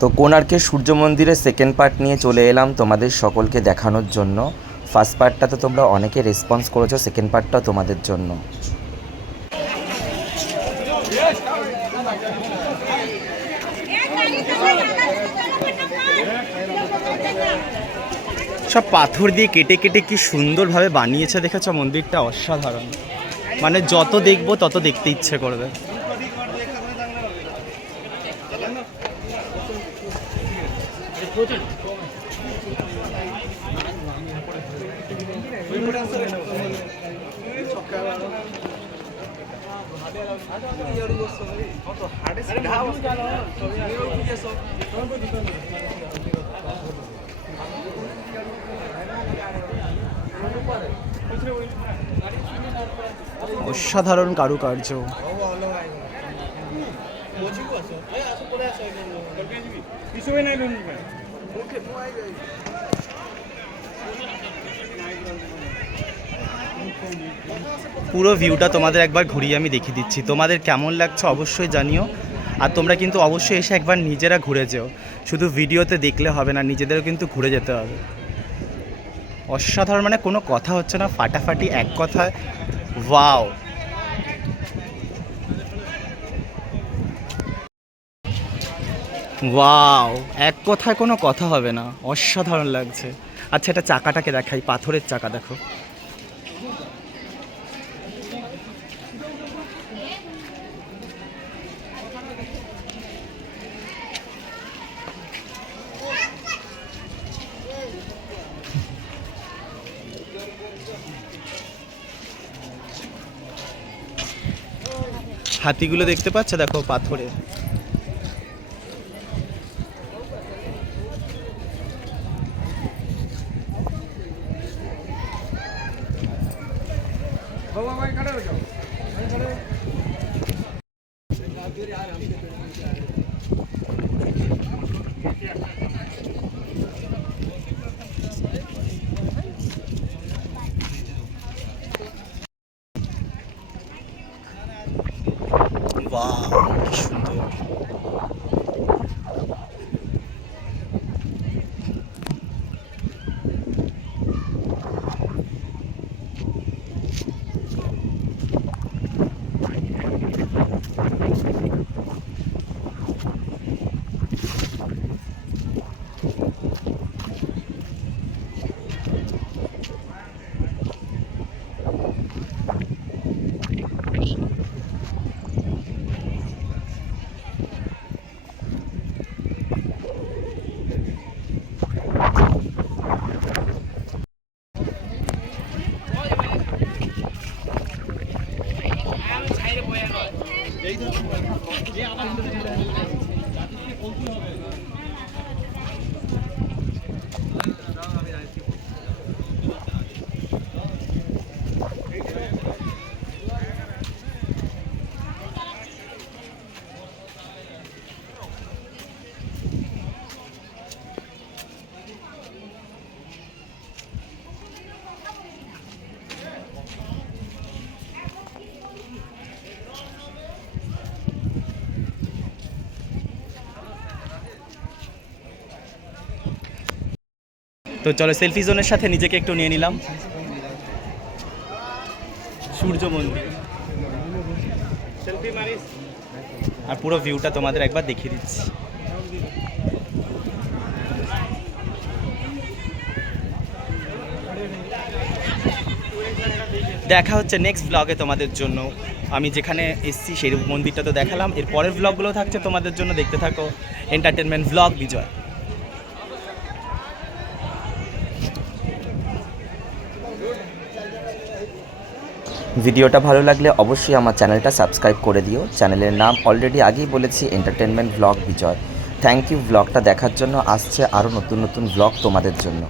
তো কোণার্কের সূর্য মন্দিরের second part নিয়ে চলে এলাম তোমাদের সকলকে দেখানোর জন্য। ফার্স্ট পার্টটা তো তোমরা অনেকে রেসপন্স করেছ সেকেন্ড পার্টটাও তোমাদের জন্য। সব পাথর দিয়ে কেটে কেটে কি সুন্দরভাবে বানিয়েছে দেখেছ মন্দিরটা? অসাধারণ। মানে যত দেখব তত দেখতে ইচ্ছে করবে। অসাধারণ কারুকার্য। পুরো ভিউটা তোমাদের একবার ঘুরিয়ে আমি দেখিয়ে দিচ্ছি। তোমাদের কেমন লাগছে অবশ্যই জানিও। আর তোমরা কিন্তু অবশ্যই এসে একবার নিজেরা ঘুরে যেও। শুধু ভিডিওতে দেখলে হবে না, নিজেদেরও কিন্তু ঘুরে যেতে হবে। অসাধারণ মানে কোনো কথা হচ্ছে না, ফাটাফাটি এক কথায়। ওয়াও ওয়াও, এক কথায় কোনো কথা হবে না। অসাধারণ লাগছে। আচ্ছা এটা চাকাটাকে দেখাই, পাথরের চাকা, দেখো। হাতিগুলো দেখতে পাচ্ছ, দেখো পাথরের বাহ কি সুন্দর তো চলো সেলফি জোনের সাথে নিজেকে একটু নিয়ে নিলাম। সূর্য মন্দির। আর পুরো ভিউটা তোমাদের একবার দেখিয়ে দিচ্ছি। দেখা হচ্ছে নেক্সট ব্লগে তোমাদের জন্য। আমি যেখানে এসছি সেই মন্দিরটা তো দেখালাম। এর পরের ব্লগগুলো থাকছে তোমাদের জন্য। দেখতে থাকো। Entertainment blog Bijoy. ভিডিওটা ভালো লাগলে অবশ্যই আমার চ্যানেলটা সাবস্ক্রাইব করে দিও। চ্যানেলের নাম অলরেডি আগেই বলেছি entertainment blog Bijoy. Thank you ব্লগটা দেখার জন্য আসছে আরও নতুন নতুন ব্লগ তোমাদের জন্য।